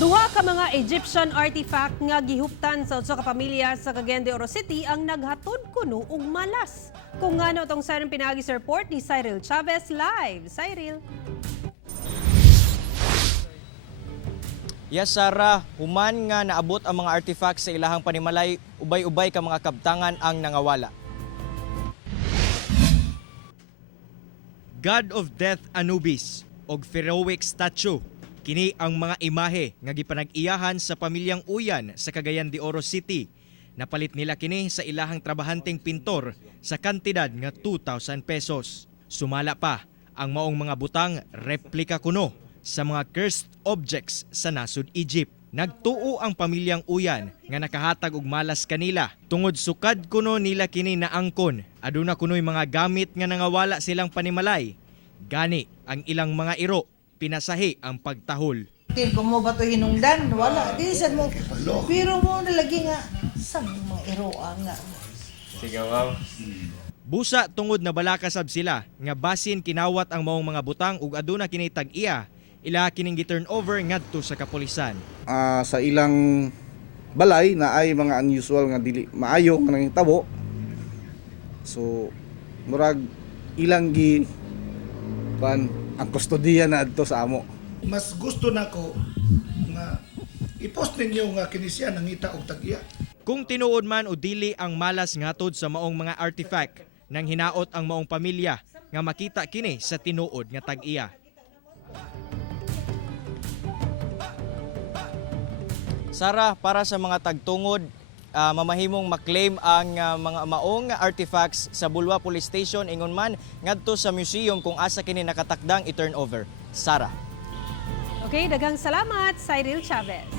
Duha ka mga Egyptian artifact nga gihuptan sa usa ka pamilya sa Cagayan de Oro City ang naghatod kuno og malas. Kung ngano tong sa pinagi sa report ni Cyril Chavez live. Cyril. Yes, Sarah, human nga naabot ang mga artifacts sa ilahang panimalay, ubay-ubay ka mga kabtangan ang nangawala. God of Death Anubis og Pharaohic statue. Kini ang mga imahe nga gipanag-iyahan sa pamilyang Uyan sa Cagayan de Oro City. Napalit nila kini sa ilahang trabahanteng pintor sa kantidad nga 2,000 pesos. Sumala pa ang maong mga butang replika kuno sa mga cursed objects sa nasud Egypt. Nagtuo ang pamilyang Uyan nga nakahatag og malas kanila tungod sukad kuno nila kini naangkon. Aduna kuno'y mga gamit nga nangawala silang panimalay. Gani ang ilang mga iro pinasahi ang pagtahol. Kung mo ba ito hinungdan? Wala. Di sad mo. Pero mo nalagi nga. Sa mga iroa nga. Sige, wow. Busa tungod na balakasab sila nga basin kinawat ang maong mga butang ug aduna kini tag-iya. Ila kining gi-turn over ngadto sa kapulisan. Sa ilang balay na ay mga unusual nga dili maayo nga nangitabo. So murag ilang gi ang kustodiya na adto sa amo. Mas gusto nako nga i-post ninyo nga kini siya nangita og tag-iya. Kung tinuod man o dili ang malas ngatod sa maong mga artifact, nang hinaot ang maong pamilya nga makita kini sa tinuod nga tag-iya. Sarah, para sa mga tagtungod, mamahimong maklaim ang mga maong artifacts sa Bulwa Police Station ingon man ngadto sa museum kung asa kini nakatakdang i-turn over. Sarah. Okay, daghang salamat Cyril Chavez.